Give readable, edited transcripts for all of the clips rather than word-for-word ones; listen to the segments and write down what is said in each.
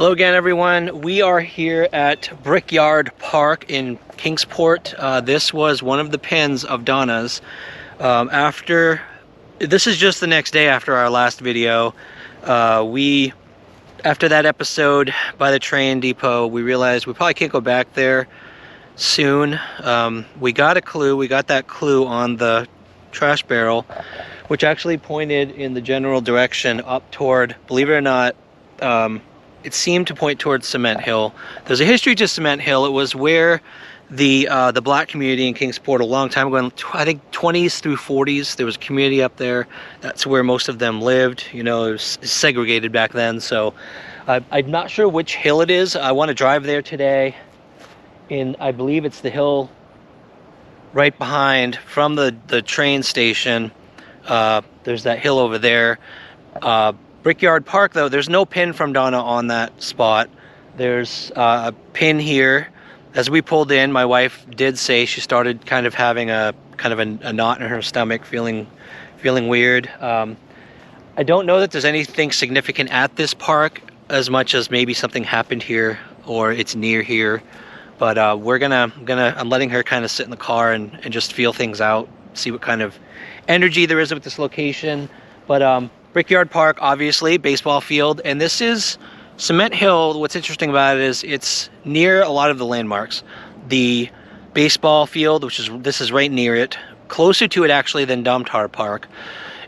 Hello again, everyone. We are here at Brickyard Park in Kingsport. This was one of the pins of Donna's. This is just the next day after our last video. After that episode by the train depot, we realized we probably can't go back there soon. We got a clue. We got that clue on the trash barrel, which actually pointed in the general direction up toward, believe it or not, it seemed to point towards Cement Hill. There's a history to Cement Hill. It was where the black community in Kingsport a long time ago, I think 20s through 40s, there was a community up there. That's where most of them lived. You know, it was segregated back then. So I'm not sure which hill it is. I want to drive there today. I believe it's the hill right behind from the train station. There's that hill over there. Brickyard Park, though, there's no pin from Donna on that spot. There's a pin here. As we pulled in, my wife did say she started kind of having a knot in her stomach, feeling weird. I don't know that there's anything significant at this park, as much as maybe something happened here or it's near here. But I'm letting her kind of sit in the car and just feel things out, see what kind of energy there is with this location. But Brickyard Park, obviously, baseball field, and this is Cement Hill. What's interesting about it is it's near a lot of the landmarks. The baseball field, this is right near it, closer to it actually than Domtar Park.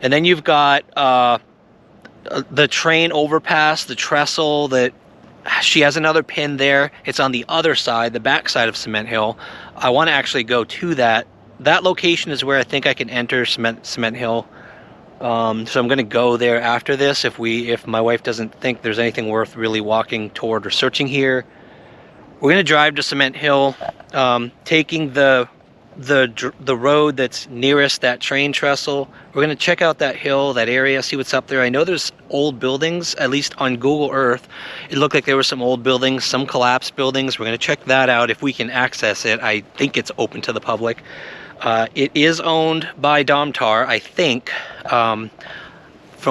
And then you've got the train overpass, the trestle that she has another pin there. It's on the other side, the back side of Cement Hill. I want to actually go to that. That location is where I think I can enter Cement Hill. So I'm going to go there after this if my wife doesn't think there's anything worth really walking toward or searching here. We're going to drive to Cement Hill, taking the road that's nearest that train trestle. We're going to check out that hill, that area, see what's up there. I know there's old buildings, at least on Google Earth. It looked like there were some old buildings, some collapsed buildings. We're going to check that out if we can access it. I think it's open to the public. It is owned by Domtar, I think. From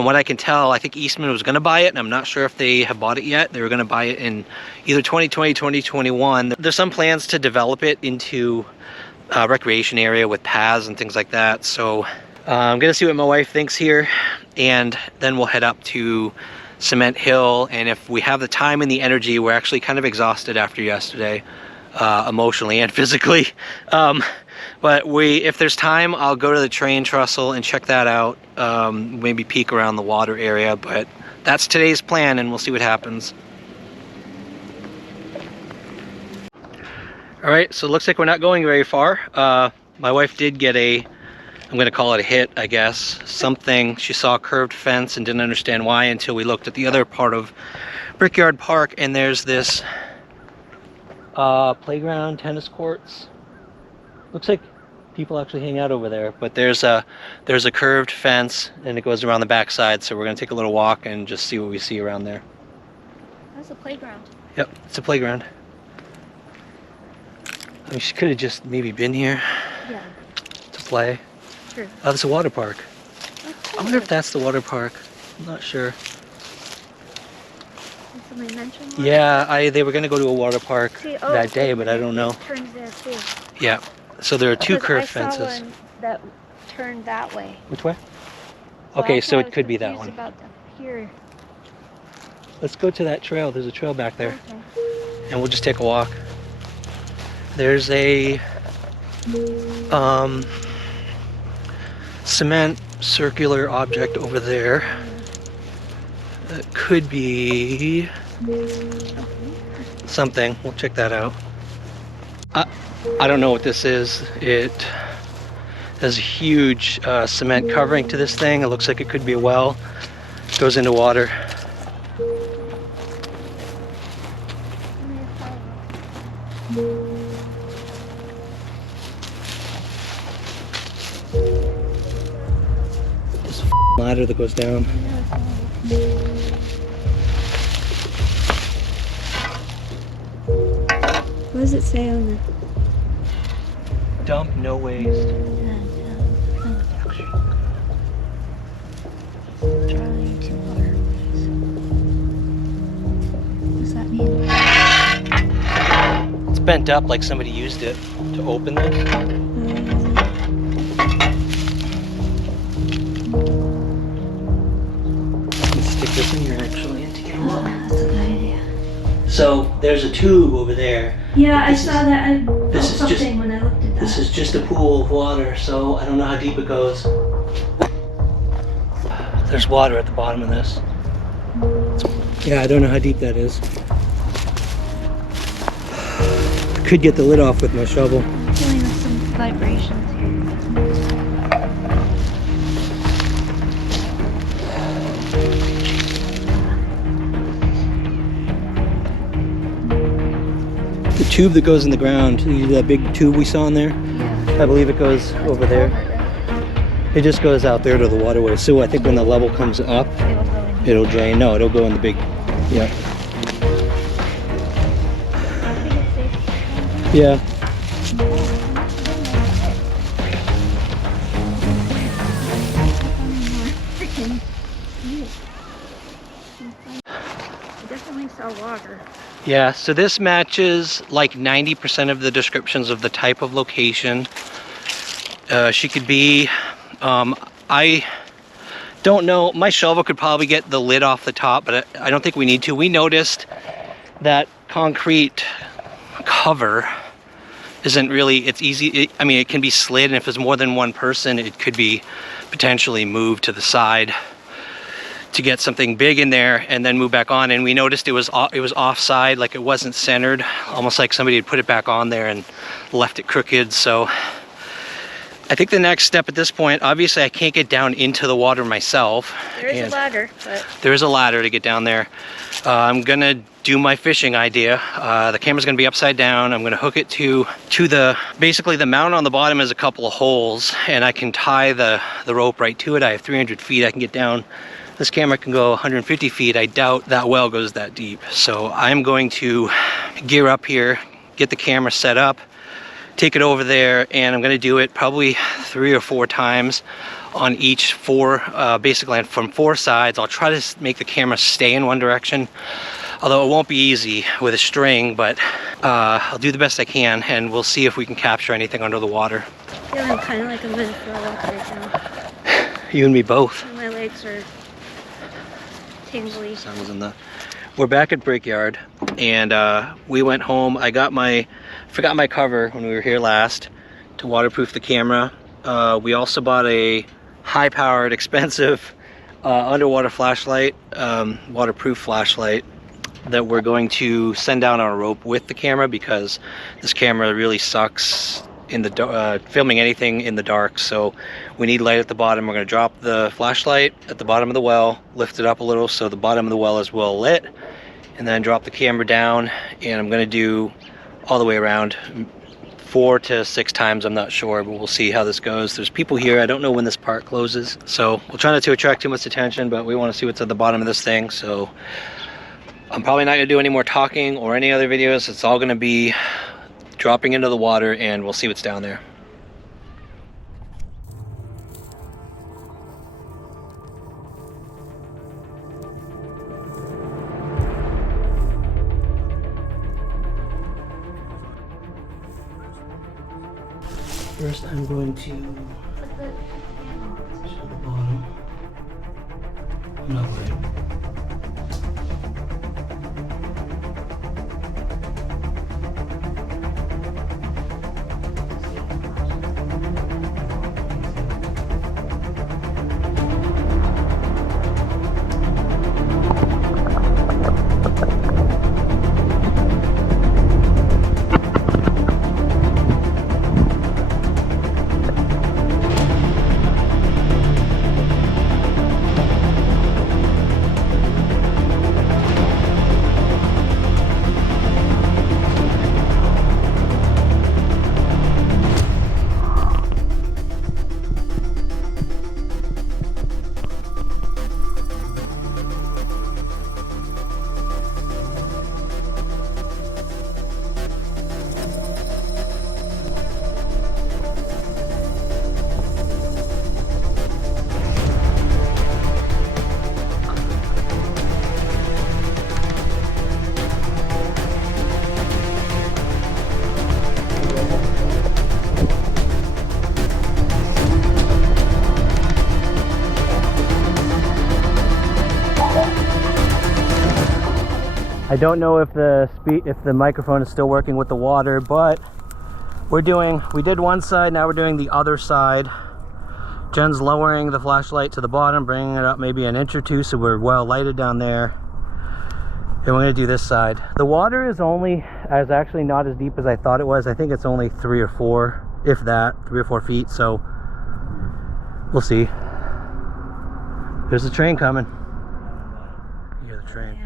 what I can tell, I think Eastman was going to buy it, and I'm not sure if they have bought it yet. They were going to buy it in either 2020, 2021. There's some plans to develop it into a recreation area with paths and things like that. So I'm going to see what my wife thinks here, and then we'll head up to Cement Hill. And if we have the time and the energy, we're actually kind of exhausted after yesterday, emotionally and physically. But if there's time, I'll go to the train trestle and check that out, maybe peek around the water area, but that's today's plan, and we'll see what happens. All right, so it looks like we're not going very far. My wife did get I'm going to call it a hit, I guess, something. She saw a curved fence and didn't understand why until we looked at the other part of Brickyard Park, and there's this playground, tennis courts. Looks like people actually hang out over there, but there's a curved fence and it goes around the backside, so we're going to take a little walk and just see what we see around there. That's a playground. Yep, it's a playground. I mean, she could have just maybe been here. Yeah. To play. Sure. Oh, it's a water park. Okay. I wonder if that's the water park. I'm not sure. Did somebody mention water? Yeah, they were going to go to a water park that day, but I don't know. It turns there too. Yeah. So there are two curved I saw fences. one that turned that way. Which way? Okay, so it could be that one. About here. Let's go to that trail. There's a trail back there. Okay. And we'll just take a walk. There's a cement circular object over there. That could be something. We'll check that out. I don't know what this is. It has a huge cement covering to this thing. It looks like it could be a well. It goes into water. There's a ladder that goes down. What does it say on the Dump no waste. Charlie to water. What's that? bent up like somebody used it to open this. Let's stick this in here actually and take a look. That's a good idea. So there's a tube over there. Yeah, I saw that. I this felt is something when I looked at that. This is just a pool of water, so I don't know how deep it goes. There's water at the bottom of this. Yeah, I don't know how deep that is. Could get the lid off with my shovel. I'm feeling some vibrations The tube that goes in the ground, that big tube we saw in there, Yeah. I believe it goes over there. It just goes out there to the waterway. So I think when the level comes up, it'll drain. No, it'll go in the big, yeah. Yeah. I definitely saw water. Yeah, so this matches like 90% of the descriptions of the type of location. She could be, I don't know, my shovel could probably get the lid off the top, but I don't think we need to. We noticed that concrete cover isn't really, it's easy, I mean, it can be slid, and if there's more than one person, it could be potentially moved to the side to get something big in there and then move back on. And we noticed it was offside, like it wasn't centered, almost like somebody had put it back on there and left it crooked. So I think the next step at this point, obviously I can't get down into the water myself. There is a ladder, but there is a ladder to get down there. I'm gonna do my fishing idea. The camera's gonna be upside down. I'm gonna hook it to the, basically the mount on the bottom is a couple of holes, and I can tie the rope right to it. I have 300 feet, I can get down. This camera can go 150 feet. I doubt that well goes that deep. So I'm going to gear up here, get the camera set up, take it over there, and I'm gonna do it probably 3 or 4 times on each basically from 4 sides. I'll try to make the camera stay in one direction, although it won't be easy with a string, but I'll do the best I can, and we'll see if we can capture anything under the water. feeling kind of like I'm gonna throw up right now. You and me both. My legs are tingly. We're back at Brickyard, and we went home. I forgot my cover when we were here last to waterproof the camera. We also bought a high-powered, expensive underwater flashlight, waterproof flashlight, that we're going to send down on a rope with the camera, because this camera really sucks in the filming anything in the dark. So we need light at the bottom. We're going to drop the flashlight at the bottom of the well, lift it up a little so the bottom of the well is well lit, and then drop the camera down. And I'm going to do all the way around 4 to 6 times, I'm not sure, but we'll see how this goes. There's people here. I don't know when this park closes, so we'll try not to attract too much attention, but we want to see what's at the bottom of this thing. So I'm probably not going to do any more talking or any other videos. It's all going to be dropping into the water, and we'll see what's down there. First, I'm going to show the bottom. No way. I don't know if the microphone is still working with the water, but we did one side, now we're doing the other side. Jen's lowering the flashlight to the bottom, bringing it up maybe an inch or two so we're well lighted down there. And we're gonna do this side. The water is actually not as deep as I thought it was. I think it's only 3 or 4, if that, 3 or 4 feet, so we'll see. There's the train coming. You hear the train.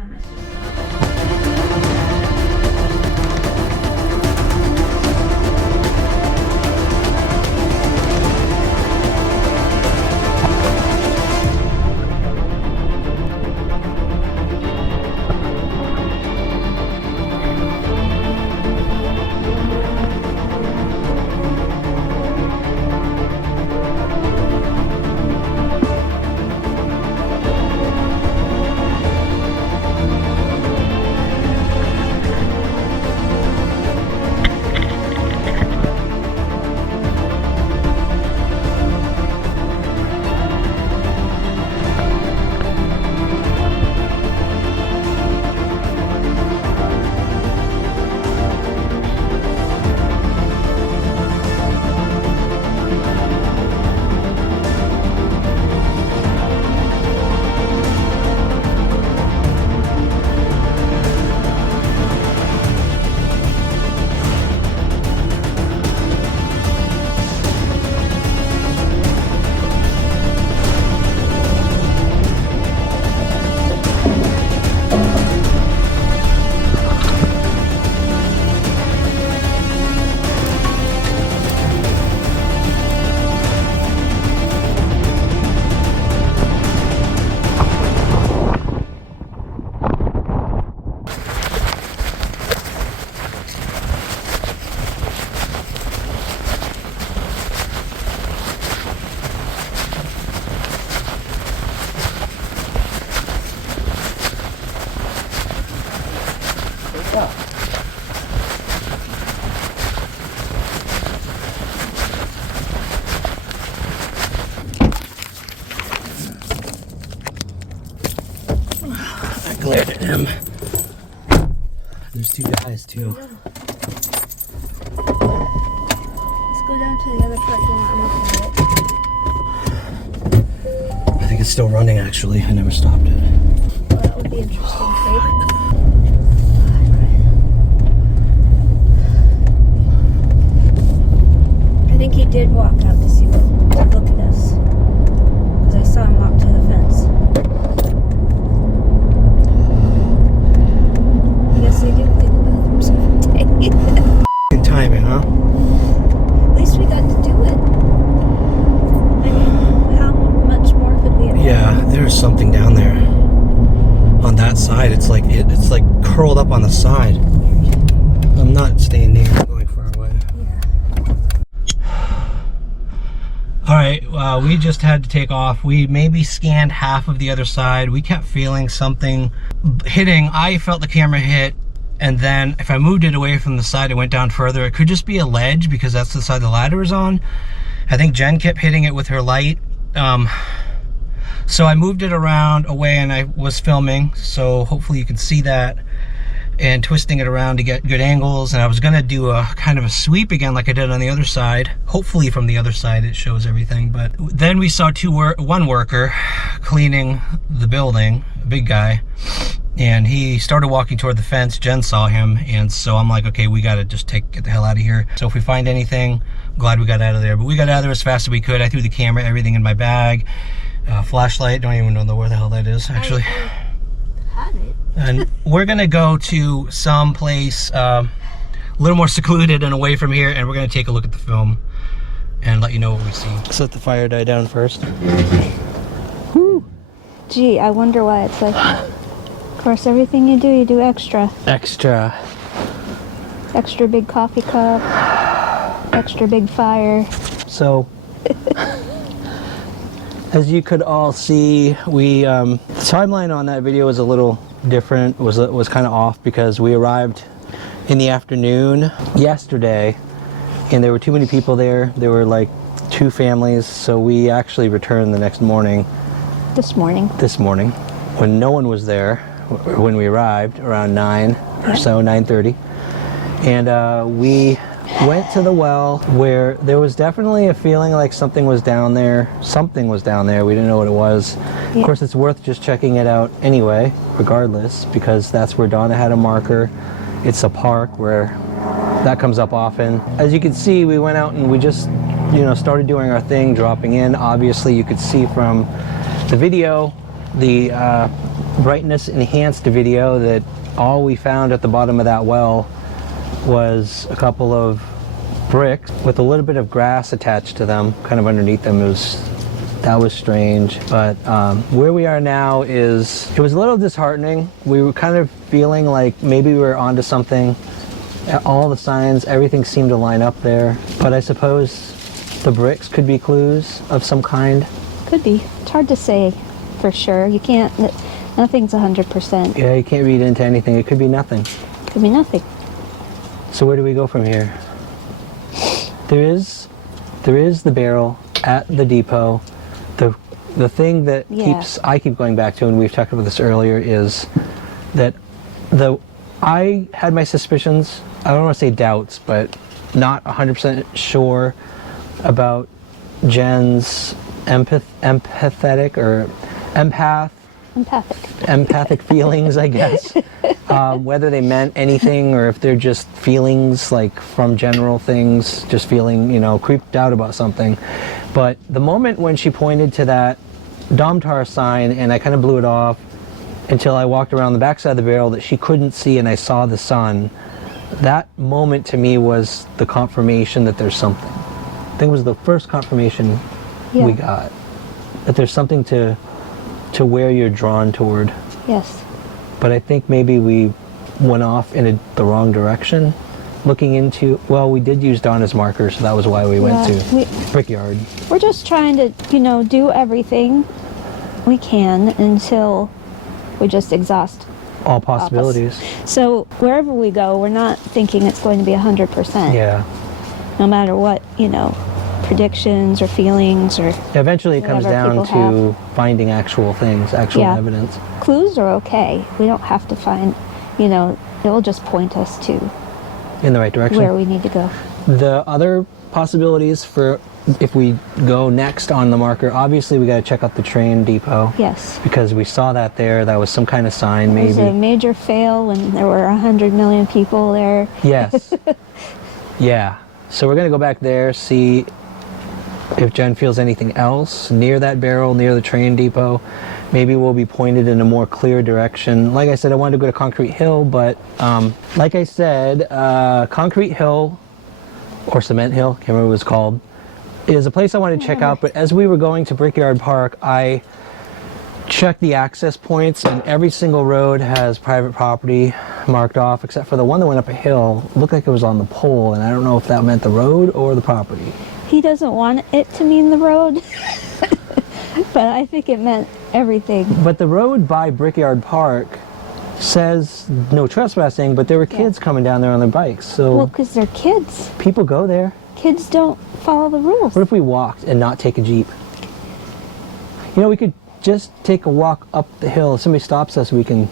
I glared at him. There's 2 guys too. Let's go down to the other part. I think it's still running actually. I never stopped it. Well, that would be interesting, Kate. I think he did walk out to look at us. Because I saw him walk to the fence. I guess they didn't think the bathrooms every day. Timing, huh? At least we got to do it. I mean, how much more could we have done? Yeah, there's something down there. On that side, it's like curled up on the side. I'm not staying near. I'm going far away. All right, we just had to take off. We maybe scanned half of the other side. We kept feeling something hitting. I felt the camera hit, and then if I moved it away from the side, it went down further. It could just be a ledge because that's the side the ladder is on. I think Jen kept hitting it with her light. So I moved it around away and I was filming, so hopefully you can see that, and twisting it around to get good angles. And I was gonna do a kind of a sweep again like I did on the other side. Hopefully from the other side it shows everything. But then we saw one worker cleaning the building, a big guy, and he started walking toward the fence. Jen saw him, and so I'm like, okay, we gotta just get the hell out of here. So if we find anything, I'm glad we got out of there. But we got out of there as fast as we could. I threw the camera, everything in my bag. Flashlight, don't even know where the hell that is actually. I had it. And we're gonna go to some place a little more secluded and away from here, and we're gonna take a look at the film and let you know what we see. Let's let the fire die down first. Whew. Gee, I wonder why it's like that. Of course, everything you do extra. Extra big coffee cup, extra big fire. So as you could all see, we the timeline on that video was a little different, was kind of off, because we arrived in the afternoon yesterday and there were too many people there. There were like 2 families, so we actually returned the next morning. This morning when no one was there. when we arrived, around 9 or so, 9:30. And we went to the well where there was definitely a feeling like something was down there. Something was down there. We didn't know what it was. Yeah. Of course, it's worth just checking it out anyway, regardless, because that's where Donna had a marker. It's a park where that comes up often. As you can see, we went out and we just, started doing our thing, dropping in. Obviously, you could see from the video, the brightness enhanced video, that all we found at the bottom of that well was a couple of bricks with a little bit of grass attached to them, kind of underneath them. That was strange. But where we are now it was a little disheartening. We were kind of feeling like maybe we were onto something. All the signs, everything seemed to line up there. But I suppose the bricks could be clues of some kind. Could be. It's hard to say for sure. You can't, nothing's 100%. Yeah, you can't read into anything. It could be nothing. Could be nothing. So where do we go from here? There is the barrel at the depot. The thing that I keep going back to, and we've talked about this earlier, is that I had my suspicions. I don't want to say doubts, but not 100% sure about Jen's empathic feelings, I guess. Whether they meant anything or if they're just feelings, like from general things, just feeling, creeped out about something. But the moment when she pointed to that Domtar sign and I kind of blew it off until I walked around the backside of the barrel that she couldn't see and I saw the sun, that moment to me was the confirmation that there's something. I think it was the first confirmation we got, that there's something to where you're drawn toward. Yes. But I think maybe we went off in the wrong direction. Looking into, we did use Donna's marker, so that was why we went to Brickyard. We're just trying to, do everything we can until we just exhaust all possibilities. So wherever we go, we're not thinking it's going to be 100%. Yeah. No matter what, predictions or feelings or eventually it comes down to finding actual things, actual evidence. Clues are okay. We don't have to find, it'll just point us to in the right direction where we need to go. The other possibilities for if we go next on the marker, obviously we got to check out the train depot. Yes. Because we saw that that was some kind of sign, maybe. It was a major fail when there were 100 million people there. Yes. Yeah. So we're going to go back there, see if Jen feels anything else near that barrel, near the train depot. Maybe we'll be pointed in a more clear direction. Like I said, I wanted to go to Concrete Hill, but like I said, Concrete Hill, or Cement Hill, can't remember what it was called, is a place I wanted to check out. But as we were going to Brickyard Park, I checked the access points, and every single road has private property marked off, except for the one that went up a hill. It looked like it was on the pole, and I don't know if that meant the road or the property. He doesn't want it to mean the road, but I think it meant everything. But the road by Brickyard Park says no trespassing, but there were kids coming down there on their bikes. So well, because they're kids. People go there. Kids don't follow the rules. What if we walked and not take a Jeep? We could just take a walk up the hill. If somebody stops us, we can.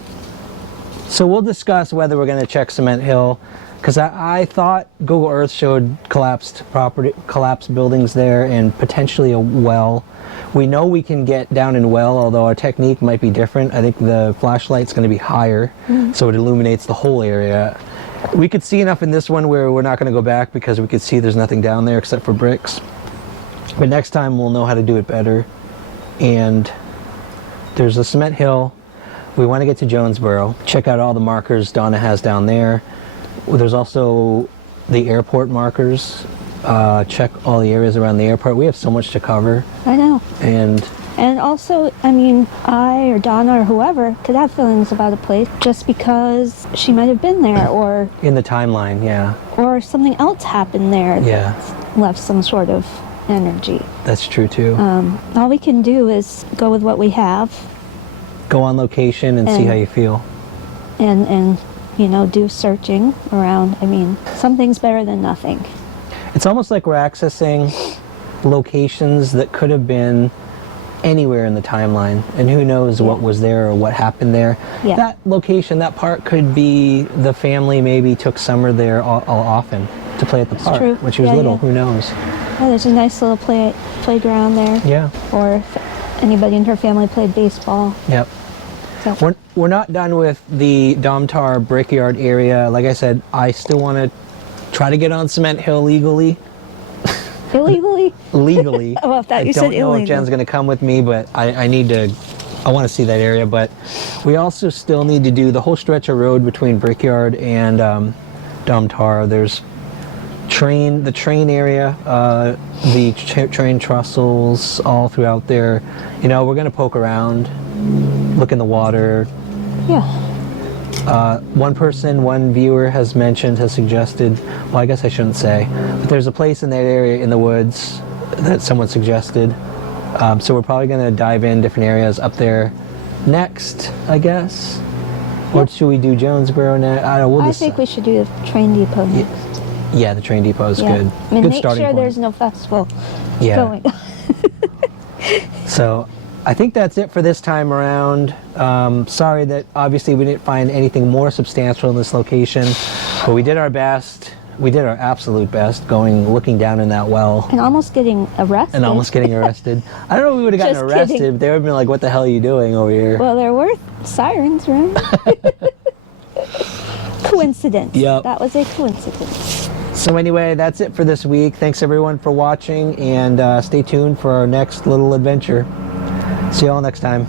So we'll discuss whether we're going to check Cement Hill, because I thought Google Earth showed collapsed buildings there and potentially a well. We know we can get down in well, although our technique might be different. I think the flashlight's going to be higher, so it illuminates the whole area. We could see enough in this one where we're not going to go back because we could see there's nothing down there except for bricks. But next time we'll know how to do it better. And there's the Cement Hill. We want to get to Jonesboro, check out all the markers Donna has down there. There's also the airport markers. Check all the areas around the airport. We have so much to cover. I know. And also, I or Donna or whoever could have feelings about a place just because she might have been there, or in the timeline, or something else happened there that left some sort of energy. That's true too. All we can do is go with what we have. Go on location and see how you feel. And do searching around. Something's better than nothing. It's almost like we're accessing locations that could have been anywhere in the timeline, and who knows what was there or what happened there. Yeah. That location, that park could be the family maybe took Summer there all often to play at the park true. when she was Yeah, little. yeah. Who knows? Oh, there's a nice little playground there. Yeah. Or if anybody in her family played baseball. Yep. So, We're not done with the Domtar Brickyard area. Like I said, I still want to try to get on Cement Hill legally. illegally? Legally. Oh, I thought you said don't know if illegal. Jen's going to come with me, but I need to. I want to see that area, but we also still need to do the whole stretch of road between Brickyard and Domtar. There's the train area, the train trestles all throughout there. You know, we're going to poke around, look in the water. Yeah. One viewer has suggested, well, I guess I shouldn't say, but there's a place in that area in the woods that someone suggested. So we're probably going to dive in different areas up there next, I guess. Or should we do Jonesboro next? I don't know. I think we should do the train depot next. Yeah, the train depot is Yeah. good. I mean, Good make starting sure point. there's no festival Yeah. going. So I think that's it for this time around. Sorry that obviously we didn't find anything more substantial in this location, but we did our best. We did our absolute best looking down in that well. And almost getting arrested. And almost getting arrested. I don't know if we would have gotten Just arrested. kidding. They would have been like, what the hell are you doing over here? Well, there were sirens, right? Coincidence. Yep. That was a coincidence. So anyway, that's it for this week. Thanks everyone for watching, and stay tuned for our next little adventure. See you all next time.